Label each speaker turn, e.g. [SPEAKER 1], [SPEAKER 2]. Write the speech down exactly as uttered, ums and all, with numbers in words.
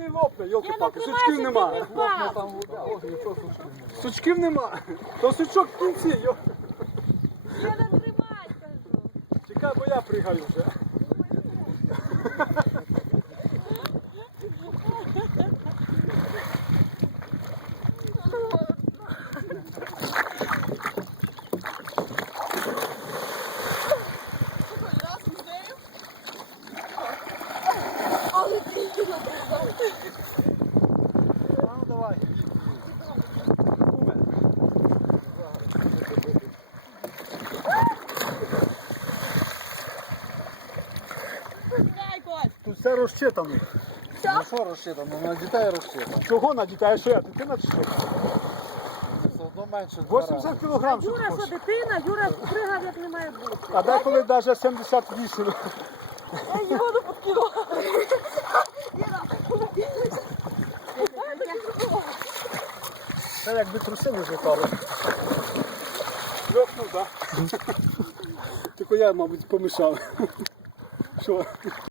[SPEAKER 1] не лопне, йолки-палки,
[SPEAKER 2] Я
[SPEAKER 1] сучків нема.
[SPEAKER 2] не
[SPEAKER 3] Лопне там вода, ось нічого сучків немає.
[SPEAKER 1] Сучків нема. То сучок в кінці, йо.
[SPEAKER 2] Я не тримай, кажу.
[SPEAKER 1] Чекай, бо я пригаю вже.
[SPEAKER 2] Але ти її напрягав.
[SPEAKER 3] Ну давай.
[SPEAKER 2] Дай, Кость.
[SPEAKER 1] Тут все розчитано.
[SPEAKER 3] Ну що розчитано? На дітей розчитано.
[SPEAKER 1] Чого на дітей? А що я? Дитина чи що?
[SPEAKER 3] Все одно менше. в два рази.
[SPEAKER 1] вісімдесят кілограм. що ти
[SPEAKER 2] Юра, що
[SPEAKER 1] хочеш?
[SPEAKER 2] дитина, Юра пригав, як не має бути.
[SPEAKER 1] А деколи навіть сімдесят вісім.
[SPEAKER 2] Я його не подкинула.
[SPEAKER 1] Це якби труси не злітали. Льохнув, так? Тільки я, мабуть, помішав. Що?